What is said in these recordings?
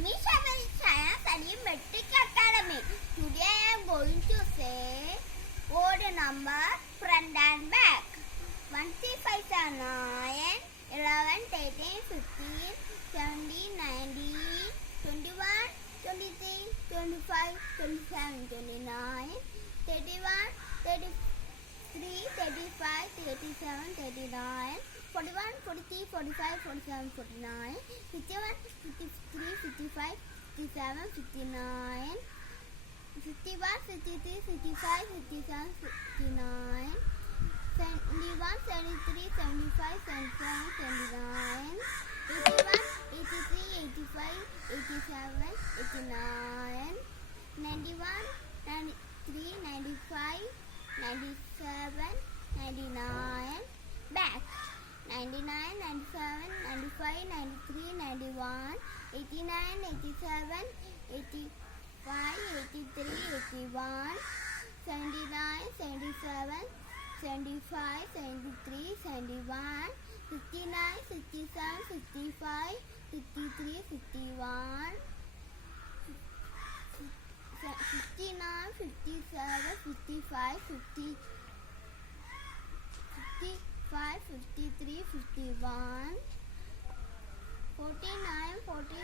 name is Emily Science and in Metric Academy. Today I am going to say odd number front and back. 1, 3, 5, 7, 9, 11, 13, 15, 17, 19, 21, 23, 25, 27, 29, 31, 33, 35, 37, 39, 41, 43, 45, 47, 49, 51, 53, 55, 57, 59, 51, 53, 55, 57, 59, 71, 73, 75, 77, 79, 81, 83, 85, 87, 89, 91, 93, 95, 97, 99, back. 99, 97, 95, 93, 91, 89, 87, 85, 83, 81, 79, 77, 75, 73, 71, 59, 67, 55, 53, 51, 59, 57, 55, 50, 55, 53, 51, 49, 47,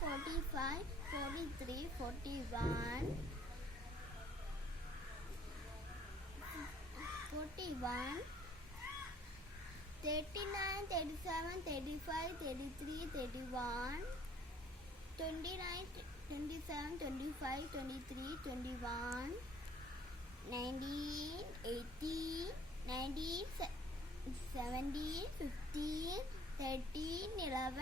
45, 43, 41, 41, 39, 37, 35, 33, 31, 29, 27, 25, 23, 21, 19, 18, 19, 17, 15, 13, 11,